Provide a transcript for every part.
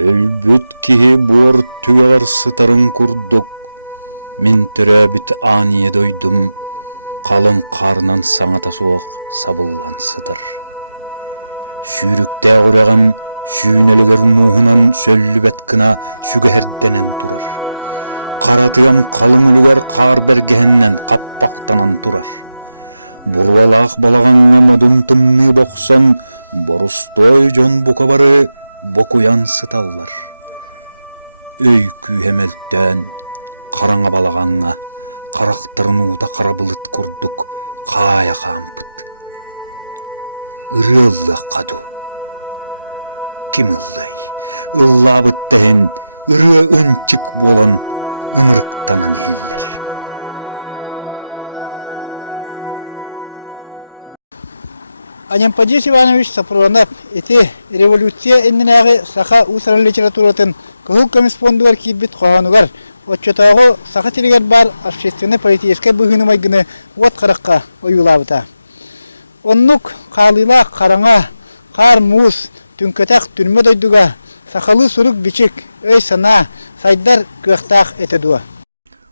Өлбүт кихи бор түгәр сытарын курдук, мен төрәбит ание дойдум, қалың қарнан саңата соқ сабыллан сытыр. Шүрікте ғырағым шүйнелігер муғынан сөллібет кына сүгәрденен турар. Қаратыям қалың үлігер қар бергеннен қаппақтанан турар. Бурвалақ балағанға модун тымны боқсон, борустой жон букабары бокуян сыталлар. Өй күйемелттен қараңа балағанға қарақтырын ута қарабылыт күрдік қая қампыт. Ырылы қаду. Кім ыллай? Ыллабыттайын ыры үнчік болын ынырықтанан елдер. Анемпадис Иванович Сапронов, эти революция энненәгы саха усран литературатын кыһыл комиссондугар кийбит қоғанугар, отчетағы саха телегер бар общественно-политическая быгынымайгыны от қараққа ойылабыта. Оннук қалыла қараңа, қар муыз, түнкетақ түрме дойдуга, сахалы сурук бичик, өй сана, сайдар көхтақ этедуа.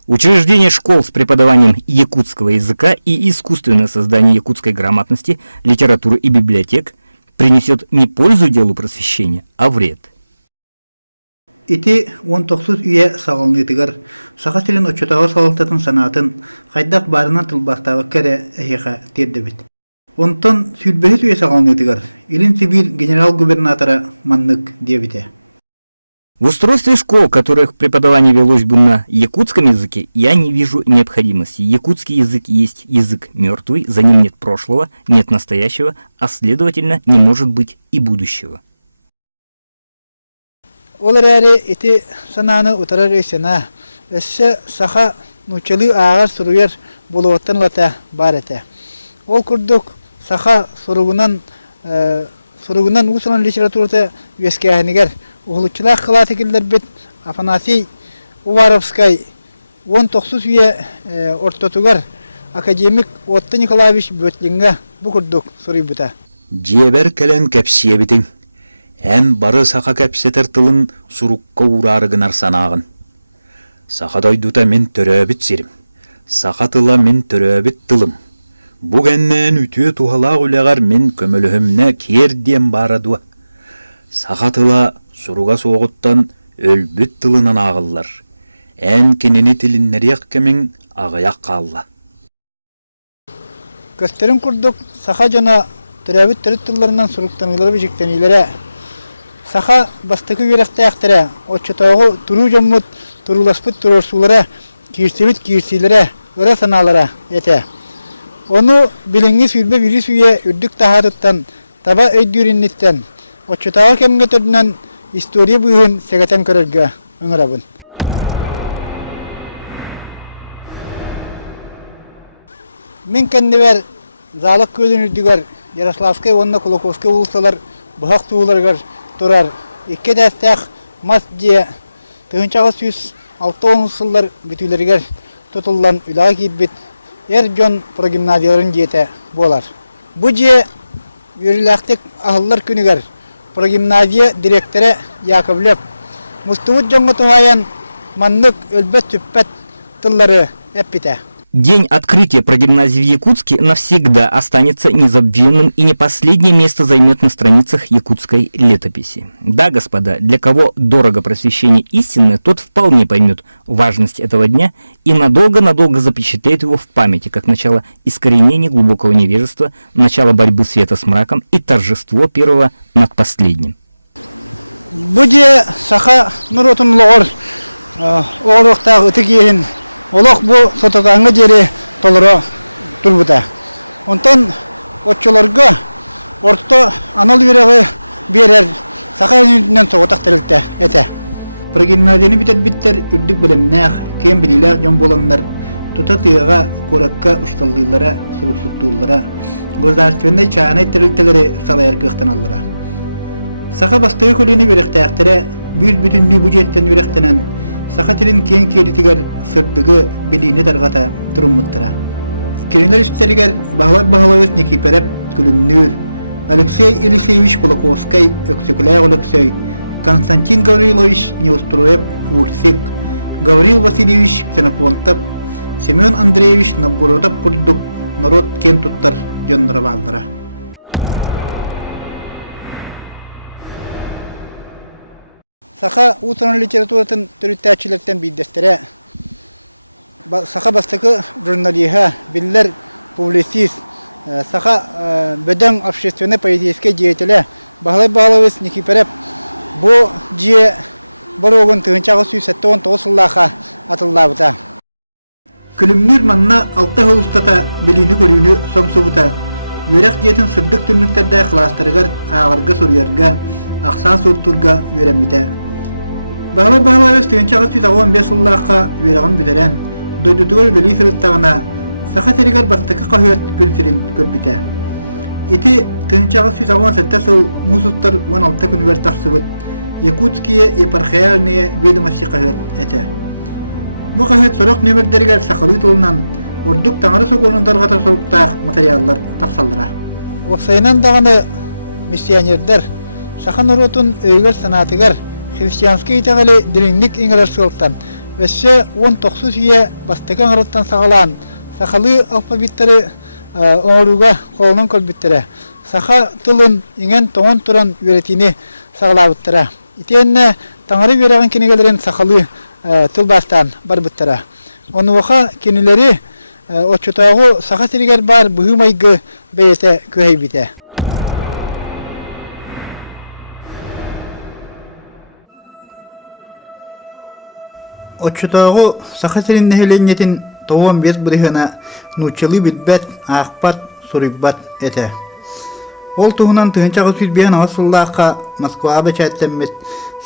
Учреждение школ с преподаванием якутского языка и искусственное создание якутской грамотности, литературы и библиотек принесет не пользу делу просвещения, а вред. Ити 19 үйе сағалнытыгар, саха телин отчетағы салалтатын санатын, қайдақ барынан тылбастағы кәрі әхеға тердебет. Онтон сүлбехет үйе сағалнытыгар, Илин Сибирь генерал-губернатора маннык дебите. В устройстве школ, которых преподавание велось бы на якутском языке, я не вижу необходимости. Якутский язык есть язык мертвый, за ним нет прошлого, нет настоящего, а следовательно не может быть и будущего. Оларари эти сананы утарар эсена, эссе саха нучалы ағар суруер болуаттан лата бар эте. Ол курдук саха суругунан усран литературата вескәһенигер Улуччылах кылаты келдер бит Афанасий Уваровской 19 үйе ортотугар академик Отто Николаевич Бөтлинга букурдук сурибута. Жебер келен кәпсие битин. Әм бары сақа кәпсетер тылын сурукка урарыгын арсанағын. Сақа дойдута мен төрөбіт сирим. Сақа тыла мен төрөбіт тылым. Бұгәннен үтіе тухалақ үләғар мен көмөлөһімне керден барадуа. Сақа тыла суруга соғыттан өлбүт тылынан ағыллар. Ән кенені тіліннерек кемін ағаяқ қалла. Көстерін күрдік сақа жана түрәбіт түріт тылларынан суруктанылары бежіктенілері. Саха бастықы веректі әқтірі, отчетауғы тұру жоммут, тұруласпыт тұрорсулары, кирсилері, ұры саналары еті. Оны біліңгі сүрбе вирус үйе үрдік тахадыттан, таба өйдүріннеттен, отчетауғы кемге түрдінен история бұйығын сегатен көрерге өңірабын. Мен кәндівер залық көзін үрдігер, Ярославскай, уонна Кулаковскай ұлысалар, бұхақ туыларғар тұрар. Екке дәстәқ мас де тұғынчағы 106 сыллар бүтілергер тұтылдан үліға кейбет әр жон прогимназияларын жете болар. Бұ же үйріләқтік ағылар күнігер прогимназия директоры Яковлев. Мұстуыт жоңғы тұғайын маннық өлбәт түппәт тыллары әппіте. День открытия прогимназии в Якутске навсегда останется незабвенным и не последнее место займет на страницах якутской летописи. Да, господа, для кого дорого просвещение истинное, тот вполне поймет важность этого дня и надолго-надолго запечатлеет его в памяти, как начало искоренения глубокого невежества, начало борьбы света с мраком и торжество первого над последним. Буде саха нұротын лоғыр оғырықтағы үтігейін олық бұ сотоғаңғы жері толыры тұрбыда. Онтан отчыларға орты анал верегі берер сақа үнінен соғытақ тәрілді әті. Прогимназияны бітер үрдік бэлэмнээтилэр, кем білілер жон боландар, тұта тыйға көрекка ұшталдылары, сұруқсыттулары, государственный чағанай тәрілтелері салайыр күйіқтен алдыра. Сақа бастығы көліні веректәқтері бір бүтінлі бұжеттен веректенен саха телин кен керитигер сырдыгы билини таргата туруммуттара. Кирилл Семенов бағалабыз Никипереп Күлүмнүүр, Алексей Елисеевич Кулаковский, Өксөкүләй Олексей, Константин Гаврилович Неустроев Урсик, Гаврил Васильевич Ксенофонтов, Семен Андреевич Новгородов курдук народ кен туттар жоннора балдыра. Саха утран литературатын төрүттәчилектен биддестере. Саха бастыкы журналист, биллер публицист, саха бөдөн общественно-политический деятель, Бағалай-Бағалайыз Никипарев, бу жие борогун тыгынчагы сүйсеттен тоғысыллаға атыллабыта. Күлүмнүүр манна алта холустата билини көрүүнү сомсубута. Үйрек жетін сырдык түннүктерде кластырыгар ағырга сурьярга, ақсан суттурга үйренбите. Бағалай-Бағалайыз тыгынчагы сүйсагон бесыллаға үйрегін бүтерен, дойдудугар дали сырыттағына саха теригар бастықы қахует күнсерин көрбите. Ити тыгынчагы сүйсагон сетте сыл мусуттар 16 күнүгер тахсыбыт. Якутские епархиальные ведомости қахует эте. Бу қахует сорок нөмірдергер сақалы тылынан ордук таңары соғылындарға тарсылықтақ материаллар тақсалдыра. Опсайынан дағаны миссионердер сахан уротун өйгер санатыгар христианский итағалы дилинник иңарарсылықтан өссе 19 сүйе бастықы аңырыттан сағалан сақалы алфавиттары оңыруға қолынан көлбіттері саха тылын иңен тоңын тұран үйретini сағалабыттыра. Итенне таңары береген кенегелерін сақалы тыл бастан бар бұттыра. Оны оқа кенелері отчутағы саха терігер бар бұхымайғы бейеті көй біте. Отчутағы саха терін нәхеленетін тоғын бес бұдығына нучылы білбәт, ақпат, сұрыббат әті. Ол туғынан тыгынчагы сүзбеген авасыллааққа Москва бәчәттәммет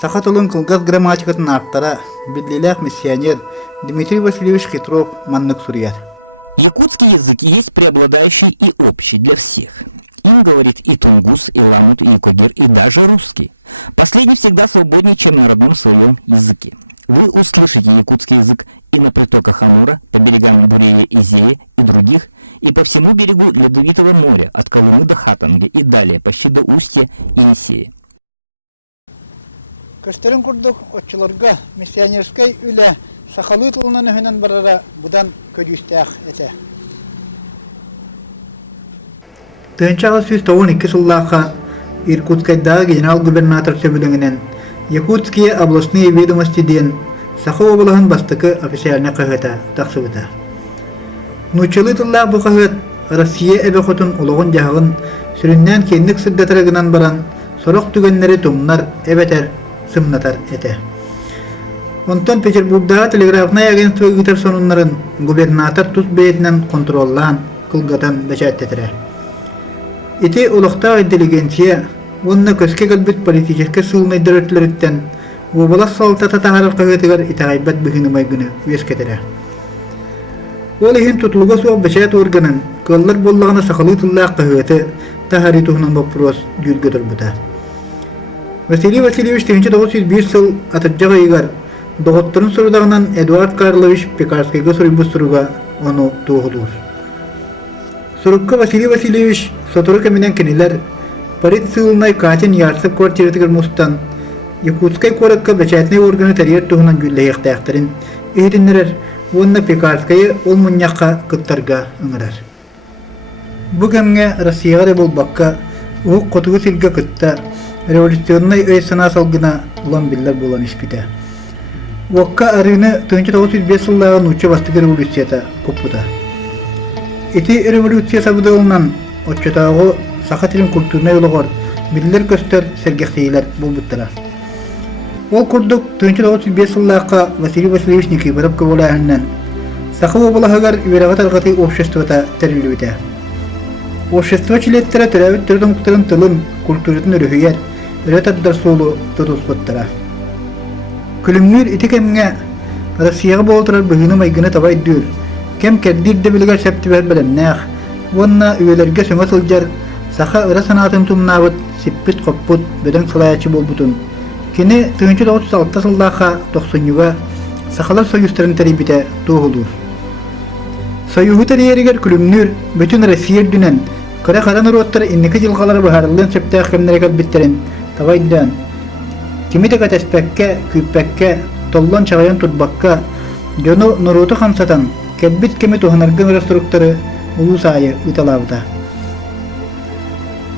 саха тылын кылгас грамматикатын артара биллилях миссионер Дмитрий Васильевич Хитров маннык сурьяр. Якутский язык есть преобладающий и общий для всех. Им говорит и тунгус, и ламут, и юкагир, и даже русский. Последний всегда свободнее, чем на родном своем языке. Вы услышите якутский язык и на притоках Амура, по берегам Бурея, Изея и других, и по всему берегу Ледовитого моря, от Колымы до Хатанги, и далее, почти до Устья и Енисея. Көстерін күрдік отчыларға миссионерской үлі сақалы тылынан өйнен барара бұдан көдюстәқ әті. Тыгынчагы сүз 92 сыллаққа Иркутскайдағы генерал-губернатор сөбіліңінен Якутские областные ведомости ден саха облағын бастықы официальны қағыта тақсыбыта. Нучылы тыллақ бұл қағыт Россия әбіқотын ұлығын жағын сүріннен кендік сырдатырығынан баран сорық түгенлері тұмнар әбәтер сымнатар әті. Онтан Петербургдағы телеграфная агентство ғытар сонунларын губернатор тұс бейетінен контроллан қылғатан бәчәттетірі. Ити ұлықта интеллигенция уонна көске көлбүт политический сылный дөрөтлөрүттен убалас салтата тахарар кагытыгар итагайбат быхынымайгыны үескетере. Ол ихин тутулуга суак бачаят органын кыллар боллагына сахалы тыллаак кагыты тахари тухнан вопрос жүргөтөр бута. Василий Васильевич 1901 сыл атыржага игар доготторун сурудагынан Эдуард Карлович Пекарскийга сурубустуруга ону тугудур. Сурукка Василий Васильевич соторука менен кенилер Парит сылнай катин ярсып квартиратыгар мустан Якутскай коракка бачатный органы тарьер тухнан гүллэйхтаяқтарын эйриннерер уонна Пекарская ол муньяққа кыттарга ыңырар. Бу кемге Россияға болбаққа уық қотуғы силга кытта революционный өйсана салгына улан биллер болан ішпіті. Уаққа арыны 1905 сыллаға нуча бастығы революцията куппута. Эти революция сабыдығынан отчатағы саха тилин культурна юлугор биллер көстөр сергектейлер болбуттара. Ол курдук 1935 сыллааққа Василий Васильевич Никипаров кабулайханнан саха обалахагар үерага таргаты обществота тәрбилбите. Общество чилеттері төрәбіт түрдің құтырын тылын культуратын өрігер өрет аддарсулу тұтуспыттара. Күлүмнүүр ити кемге Россияға болтырар бұғыны майгыны табай дүр. Кем кәрдирді білігер сәптібәр бэлэмнээх. Уонна үелерге сөңі сылжар саха ыра санатын тумнавыт сиппит қоппут бөдің сылаячы болбутун. Кені 1936 сылдаққа 90-юға сахалар союзтарын тәрибіте туғылур. Союзы тәриерігер Күлүмнүүр бүтін Россия дүнен кыра қаран ұруаттар иннекі жылғалар бұхарылын сөптәқ кемнерекат біттерін табайдан. Кимите катеспекке, күппекке, толлон чағайын тұтбаққа, жону нұруту қамсатан, кәббит кеми туханаргын раструктары улу сайы үталабыда.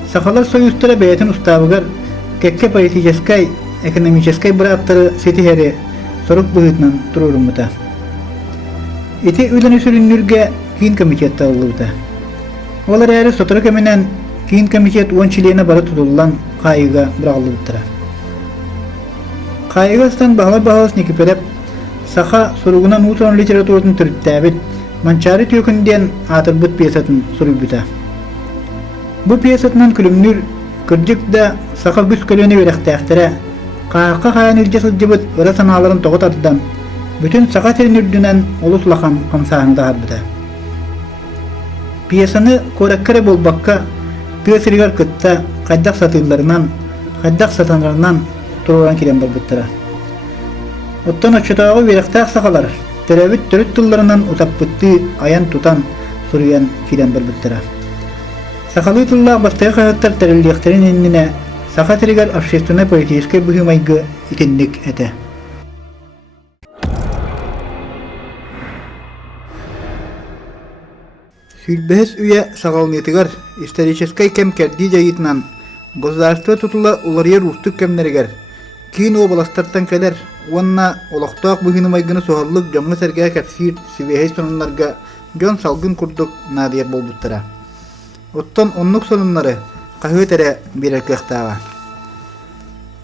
Сахалар союзтары бәйтін уставыгар, кәкке политическай, экономическай бұраттары сетихері сорук бұғытнан тұрурымыда. Ити үліні сүріннүрге кейін комитетті алылыда. Олар әрі сотыры кәменен кейін комитет 10 чилена бары тұтылылан қайыға бірағылыдыра. Қайығыстан бағалар-бағалас некіпереп, саха суругунан утрон литературатын түріттәбіт, манчары түйекінден атырбыт пьесатын сурубыта. Бұ пьесатынан Күлүмнүүр күрдікді саха күз көліне веректәқтірі, қағаққа қаян үлге сылжыбыт ұры саналарын тоғыт артыдан, бүтін саха терінүрдінен олыс лақан қамсағыны дағарбыта. Пьесаны көрәккірі болбаққа түйесірігер күтті қайдақ сатыларынан, қайдақ сатанlarından тұруған келен барбыттыра. Оттан очытағы веректәқ сақалар, төрәбіт түріт тұлларынан ұтаппытты аян тұтан сұруян келен барбыттыра. Сақалы тұллақ бастығы қағыттар тәрілдіқтерін еніне сақа тірігер общественной политической бұхымайғы итіндік әті. Сүлбәс үйе сағалнетігер исторической кәмкәрді жайытынан государство тұтыла олария рустық кәмнерігер кейін областардан кәлер уонна олақтақ бұхынымайғыны соғаллық жоңғы сәрге кәпсир сивехей сонынларға жон салгын күрдік надияр болбыттыра. Оттан оннық сонынлары қағы тәрі берер көқтаға.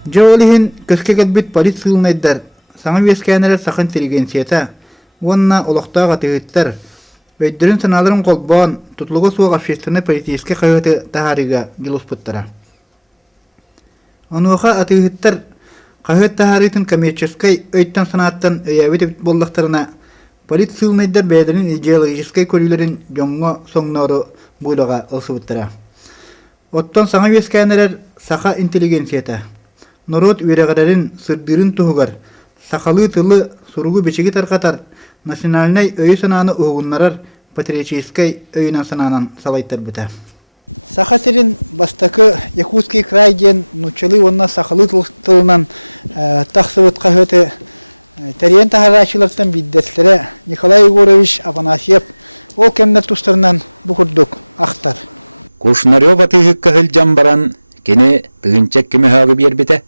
Жауалихин көске кәлбіт полит сылынайдар саңы вескәнерер сақын тиригенсиета уонна олақтақ атығыттар Бәйдерін саналарын қолбан тұтлығы суық общественный политический қағыты тахарыға жылыспыттыра. Онуға атығыттар қағыт тахарытын коммерческой өйттен санаттан өйәвет болдақтарына полит сылынайдар бәйдерін идеологический көрілерін жоңғы соңноры бұйлыға ұлсыбыттыра. Оттан саңа вескәнерер саха интеллигенцията. Народ үйрәғарарын сырдырын тұғығар, сақалы тылы суругу бечеги тарқатар, национальный өй сананы уғынларар патриотической өйінен сананан салайттар біті. Саха серин бастакы Якутский край ден нучалы онна сақалы тылынан тақсывыт қағыты тәрен тағарашылардан биддетлері Николай Егорович Афанасьев ол кемнер тұстарынан бұқырдық ақтар. Кушнарёв атыгы кахылжан баран кене тыгынчак кеме хагы бербите.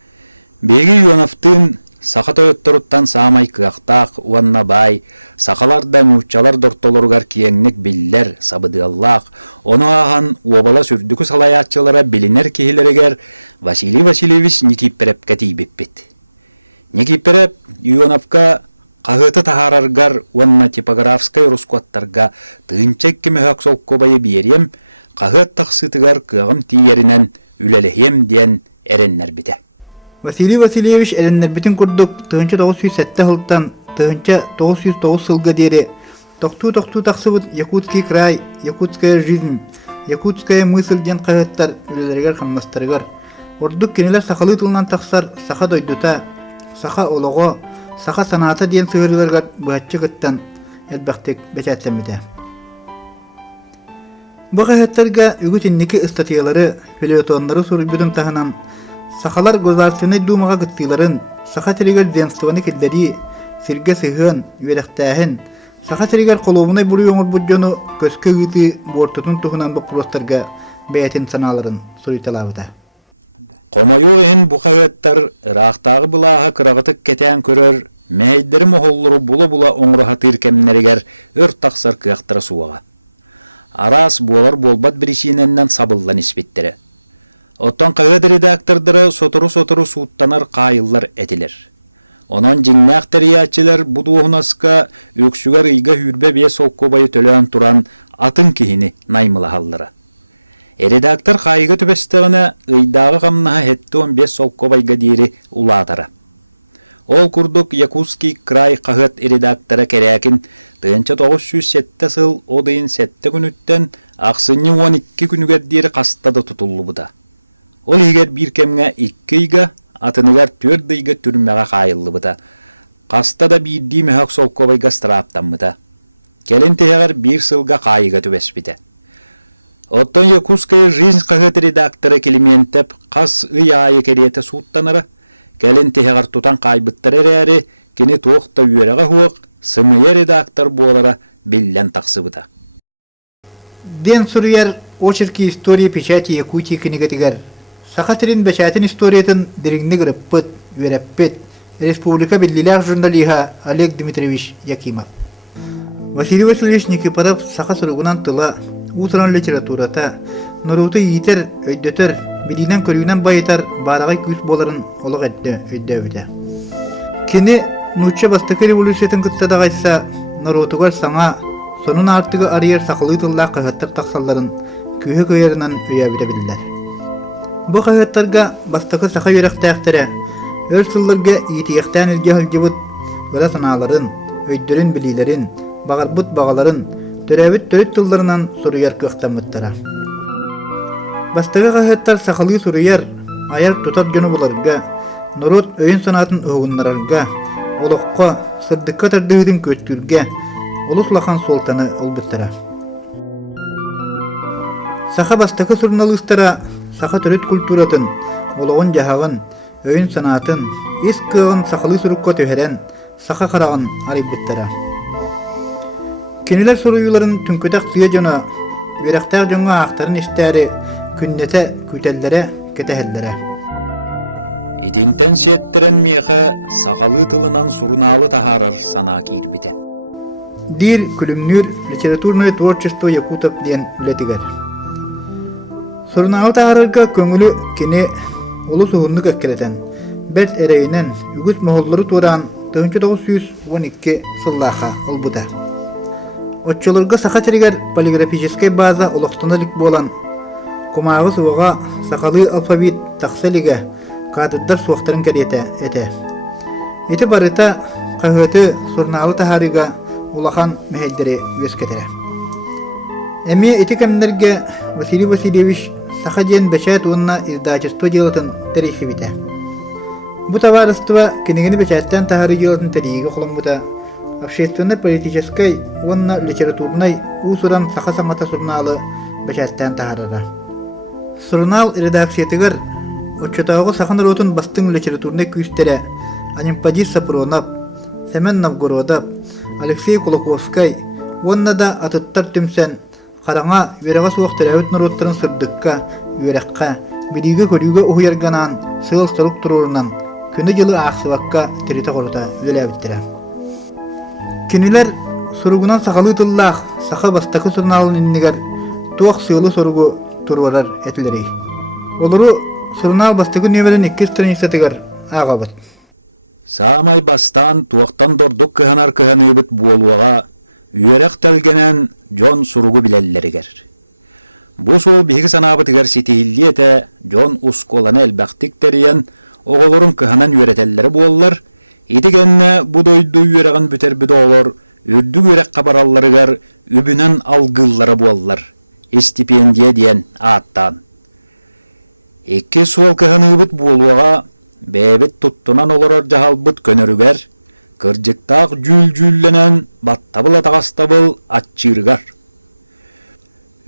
Беги юанафтын саха тойотторуттан саамай кыактак уанна бай, сахалардан учалар дортолоргар киеңнек биллер сабыдыаллах, оны ахан уабала сүрдүкү салаятчылара билинер кихилерегер Василий Васильевич Никипперепке тийбеппет. Никиппереп Юановка кагыты тахараргар уанна типографскай рускуаттарга тыгынчак кеме хак солкко байы биерем, кагыт тахсытыгар кыгым тиеринен үлелехем диен эреннер бите. Василий Васильевич эреннер битин курдук 1907 хылтан 1909 сылга дере тоқту тақсыбыт Якутский край, Якутская жизнь, Якутская мысль ден кагыттар үлелергер хаммастарыгар. Ордук кенелер сақалы тылынан тақсар саха дойдута, саха олого, саха саната ден сығырыларгар бұғатчы гыттан әлбәқтек бәчәтсәміде. Бұл кагыттарга үгітіннекі статьялары, филетонлары сурбудын тахынан сахалар государственный думаға гыттыларын, саха терегер земстваны келдері, сирге сыгын, веректәхін, саха терегер қолуынай бұры оңыр бұджону көскі үті бортытын тұхынан бұпыростарға бәйтін саналарын суриталабыда. Қомайуғ ең бұқағаттар рақтағы бұлаға қырағытық кетен көрір, мәйдері мұхоллыру бұла-бұла оңырыға тыркемнерігер өр тақсар кияқтыра суаға. Арас болар болбат бірісіненнен сабылдан іспеттері. Оттан қағыды редактордары сотыру суыттанар қайылар әтілер. Онан жеңнәқтәрияатчылар бұдуғынаска өксүгер үйге хүрбе бе солқо байы төлөөн туран атын кихини наймыла халлары. Редактор қайығы түбестіғіне ұйдағы қамнаға хетті 15 солқо байға дейірі улатары. Ол күрдік Якутский край қағыт редакторы кәрәкін 1907 сыл одайын 7 күніттен ақсыны 12 күнігердері қастады тұтылы бұда. Ол егер бір кемге 2 үйге, атыныгар 4 үйге түрмеға қайылы бұда. Қастада бір деймеғақ солқо байға страптан бұда. Келін тегер 1 сылға қайыға түбес біді. Оттан Якутская жизнь қағыт редакторы келементіп, қас үй айы кереті суыттаныры, кәлен тегар тутан кайбыттар әрі, кені туақта үйереға хуақ, сымыя редактор болара биллен тақсыбыта. Ден суруяр очерки истории печати Якутии книгатигар. Сахатерин печатин историятын дерегни грыппыт, вереппет, республика беллилях журналиха Олег Дмитриевич Якимов. Василий Васильевич Никипаров саха суругунан тыла, утран литературата, норуты йитер, өйдөтөр, билинен көрүүнен байытар, барагай күс боларын олық әдді өйдөбіді. Кені нучча бастықы революциятын кыттадағайса, норутугар саңа, сонун артыгы арыер сақылы тылла қағаттар тақсалларын күйі көйерінен өйәбіді білдер. Бұ қағаттарға бастықы сақа үйректәқтірі, өр сыллырға етияқтан үлге хылжыбыт, ғыра саналарын, өйдерін білилерін, бағарбыт бағаларын, төрәбіт төрет тылларынан сұруяр кықтамыттара. Бастығы қағаттар сақылы сұруяр, аяр тұтап жоны бұларға, норот өйін санатын оғынларарға, олыққа, сырдыққа тардығыдың көттүрге, олуслахан солтаны олбыттара. Саха бастықы журналистара, саха төрет культуратын, олығын жағағын, өйін санатын, ес қығын сақылы сұрыққа төхерен, саха қарағын арайбыттара. Кенелер сұруюларын түнкөтақ сүйе жона, верақтақ жоңға ақтарын істәрі, күннеті күтелдері, кетәхелдері. Итинтен сеттерен меха сағалы тылынан суруналы тахарар сана кирбите. Дир Күлүмнүүр литературное творчество якутов ден үлетигер. Суруналы тахарарга көңілі кене олу суғынны көккеретен, бәт әрейінен үгіс мұғыллары туран 1912 сыллаха олбута. Отчолырга саха терегер полиграфической база олықтанылық болан, кумағы суға сақалы алфавит тақсалиге кадыттар суақтарын кәреті әті. Эти барыта қағыты сурналы тахарыга улахан мәхелдері өскетері. Әме эти кәмдерге Василий Васильевич саха ден бәчәт уонна издачество делатын тарихи бите. Бу товарыство кенегені бәчәттен тахары делатын тарихи құлымбыда общественно-политической уонна литературной усуран саха самата сурналы бәчәттен тахарыра. Сурнал редакциятыгар Отчетауғы сахан ротын бастың литературный күстері Анимпадис Сапронов, Семен Новгородов, Алексей Кулаковскай, онна да атыттар түмсен, қараңа вереға суақ тәрәуіт народтарын сырдыққа, верекқа, бедігі көрігі ұхыярганан, сығыл сұрық тұрорынан, күні жылы ақсываққа тіріті қорыта өләбіттірі. Кенілер суругунан сақалы тыллақ, сақа бастақы сұрналын иннігер, туақ сығылы соругу тұрварар әтілері. Олыру Сурнал бастығы нөмірін 2 страницатығар ағабыт. Саамай бастан туақтан дордық кыханар кыханыбыт болуаға үйерек тәлгенен жон суругу білеллерігер. Бұ сол бігі санабытығар сетейлі еті жон ұсколаны әлбәқтіктеріен оғылырын кыханан үйретеллері болылар, етігенне бұ дойду үйерегін бүтер бүді олар, үрді үйерек қабараларығар үбінен алғылары болылар, стипендия ден аттан. Икки суал кыханыбыт болуаға бәбіт туттунан олорор жағалбыт көнөрүгер, кыржыктақ жүл-жүлленен баттабыл атағастабыл атчыргар.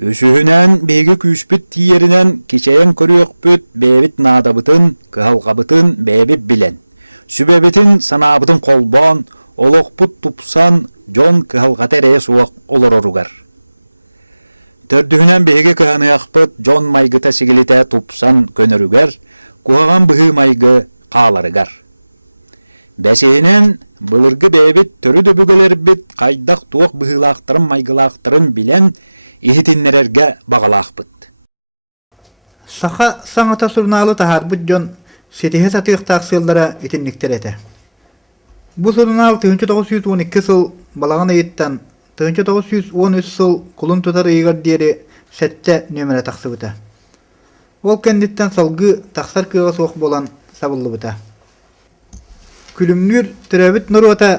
Өсүхінен беги күйіспіт тиерінен кечейен көріөкпіт бәбіт надабытын, кыхалғабытын бәбіт билен. Сүбәбітін санабытын қолбан, олоқпыт тупсан, жон кыхалғатере суақ олороругар. Төрдүхінен беге кыханы ақпыт жон майгыта сигилите тупсан көнөрүгер, куаған бұғы майгы қаларыгар. Бәсейінен бұлырғы бәбіт төрі дөбігілер біт қайдақ туақ бұғылақтырын майгылақтырын білен ихитиннерерге бағалақпыт. Саха саңата сурналы тахарбыт жон сетихе сатыықтақ сылдара етінніктер еті. Бұ сурнал 1912 сыл балағын айыттан 1913 сыл кулун тутар ыйгар диэри сәтте нөмірі тақсыбыта. Ол кәндеттен салғы тақсар кыға соқ болан сабылыбыта. Күлүмнүүр төрәбіт нұруата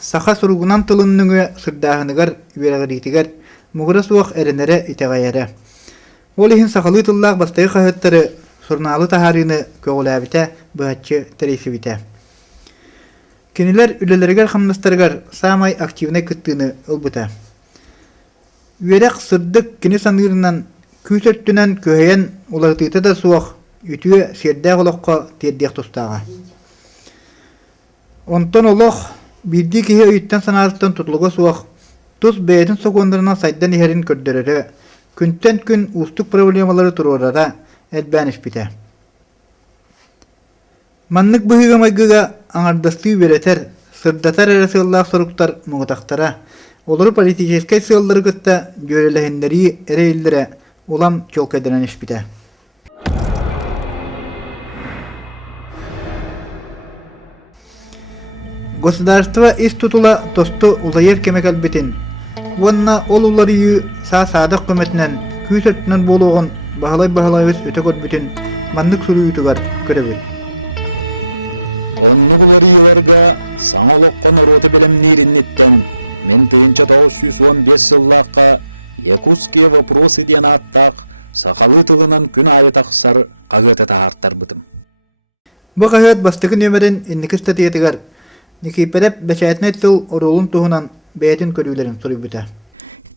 саха суругунан тылынныңы сырдағынығар үйерағыритігер мұғыра соқ әрінері итеғайары. Ол ихин сақалы тыллақ бастайы қағыттары сурналы тахарыны көғылабіта бұғатчы тәрейсібіта. Кенелер үлелергер хамнастаргар самай активнай кыттыны ылбыта. Үйерек сырдык кене санырынан күйсөттүнен көйен олартыйты да суақ үтіе сердәғ олыққа тердеқ тұстаға. Онтон олох бирди киһи өйттен санааттан тутлуга суох тус бээтин сокуондарынан сайдан иһэрин көрдөрөрө күнтен күн устук проблемалары туруорара элбээн испите. Маннык быһыга майгыга аңардастыы беретер сырдатар эресыыллаах соруктар мугутактара олору политической сыыллары кытта жөрелэһиннери эреиллере улам чолкайданан испите. Государство истутула тосту улайер кемекалбитин. Уонна ол уларыйы саадак көмөтүнөн күүсөттүнөн болугун бахалай-бахалайбыз өтө көрбүтүн маннык суруютугар көрөбүт. Оннугуларыйларга саңалоккон ороты бэлэмнээтилэриттен мен 1915 сыллаакка Якутские вопросы диэн аттаак сахалы тылынан күн айы тахсар кагыта тахартарбытым. Бу кагыт бастыгы нөмерин инникис статьятыгар никипелеп бечаятный тыл оролун туһунан бээтин көрүүлөрүн сурубута.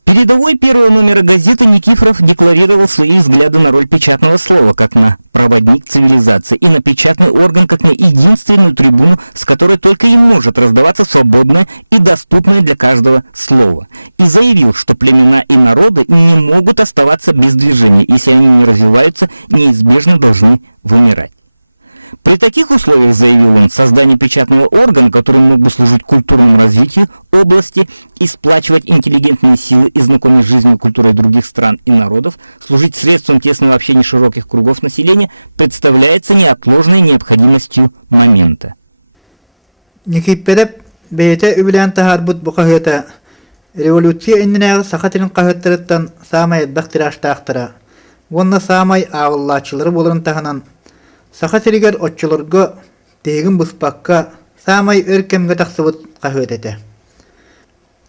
Передовой первого номера газеты Никифоров декларировал свои взгляды на роль печатного слова как на проводник цивилизации и на печатный орган как на единственную трибуну, с которой только и может раздаваться свободное и доступное для каждого слово. И заявил, что племена и народы не могут оставаться без движения, если они не развиваются, неизбежно должны вымирать. При таких условиях, заявил он, создание печатного органа, который мог бы служить культурному развитию области и сплачивать интеллигентные силы и знакомить с жизнью и культурой других стран и народов, служить средством тесного общения широких кругов населения, представляется неотложной необходимостью момента. Никипелеп бейте үбілен тахарбут бұқағыта революция инненәғы сақатырын қағыттырыттан самай бақтираштақтыра. Онна самай ауыллачылары болырын тағынан саха-сиригер отчылырға тегін бұспаққа самай өркемге тақсыбыт қағыт еті.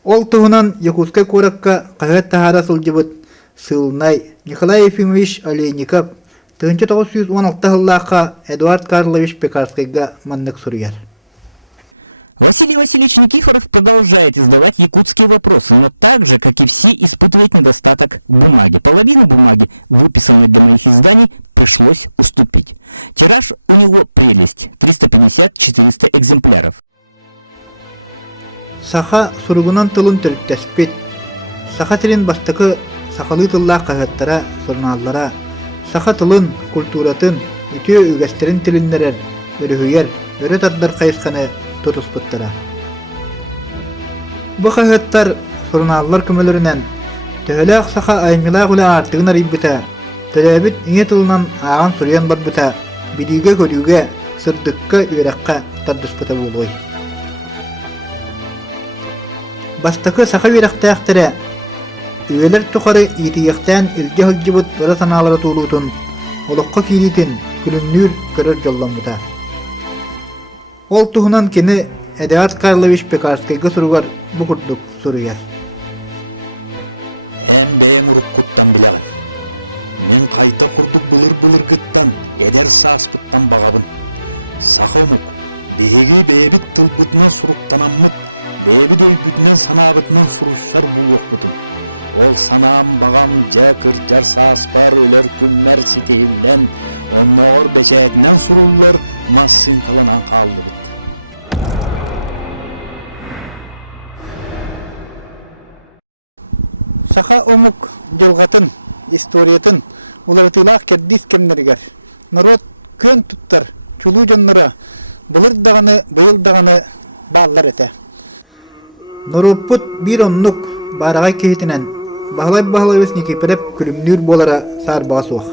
Ол тұғынан Якутскай көрекка қағыт тахара сылжыбыт сылнай Николай Ефимович Олейников 1916 жыллаққа Эдуард Карлович Пекарскайга маннык сурьяр. Василий Васильевич Никифоров продолжает издавать «Якутские вопросы», но так же, как и все, испытывает недостаток бумаги. Половину бумаги, выписанной для моих изданий, пришлось уступить. Тираж у него прелесть – 350-400 экземпляров. Саха суругунан тылын төрттеспит. Саха тилин бастыкы сахалы тыллаах кагыттара, журналлара, саха тылын, культуратын, үтүө үгәстерин тилиннерер, өрүһүер, өрө тардар кайысканы тотуспуттара. Бу кагыттар журналлар көмөлөрүнөн төһөлөөх саха аймилаах үле артыгын арыйбыта, төлөбүт ине тылынан ааган сурьян барбыта, бидиге көрүүгө, сырдыкка үөрекка тардыспыта болой. Бастыкы саха үөректээхтере үөлер тухары иитиектен илге хылжыбыт ыры санаалары туулуутун олокко киилитин Күлүмнүүр көрөр жолломбута. Ол туһунан кини Эдуард Карлович Пекарскайга суругар бу курдук суруяр. Эм бээн уруккуттан билегин. Мен кайда курдук былыр-былыргыттан, эдер сааспыттан багабын. Сахомук, беги бэбит тылбытынан суруктанаммыт, бэбит өйбүтүнөн санаабытынан суруйсар булуокпутун. Ол санаам багам жакыр жар сааспар өлөр күммер ситихиллен, онноор бечаэтинен суруллар массынкаланан каалдыбыт. Саха омук жылгатын, историятын, улартыылаах кердис кемнергер. Народ көн туттар, чулуу жоннора, былыр даганы, быйыл даганы бааллар эте. Нуруппут бир оннук барагай кехитинен, бахалай-бахалайбыз Никипелеп Күлүмнүүр болара саар басуах.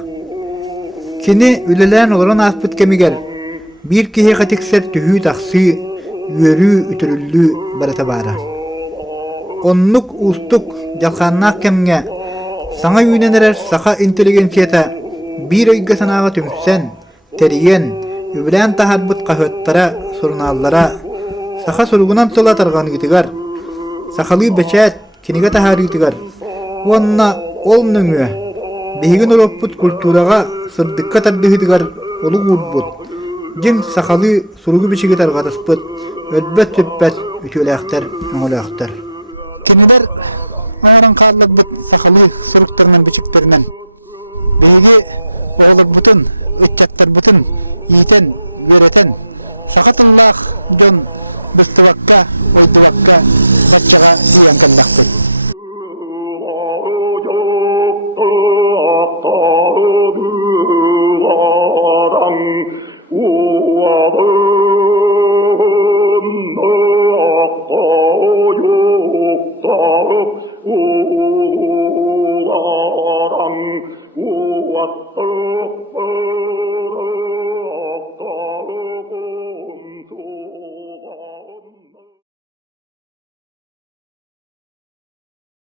Кини үлелен олорон аспыт кемигер, бир кихи катиксер түхүү тахсы, үөрүү үтүрүллүү барата бара. Оннук устук жалханнаах кемге, саңа үйненерер саха интеллигенцията, бир өйгө санаага түмсен, териен, үбілен тахарбыт кахыттара, сурналлара, саха суругунан тыла тарганыгытыгар, сахалы бечет киниге тахарыгытыгар, уонна ол нөңө, бейгін уроппут культурага сырдыкка тардыгытыгар олуг урбут, жин сахалы суругу бечиге таргатыспыт, өлбөт-сөппөт үтүөлээхтер, оңолээхтер. Кинилер оңоран каалларбыт сахалы суруктарынан бичиктеринен. Беги оголорбутун, ытчаттарбытын, иитен, үөретен, саха тыллаах жон быстыбакка, ойдубакка, батчага тиян каллакпыт.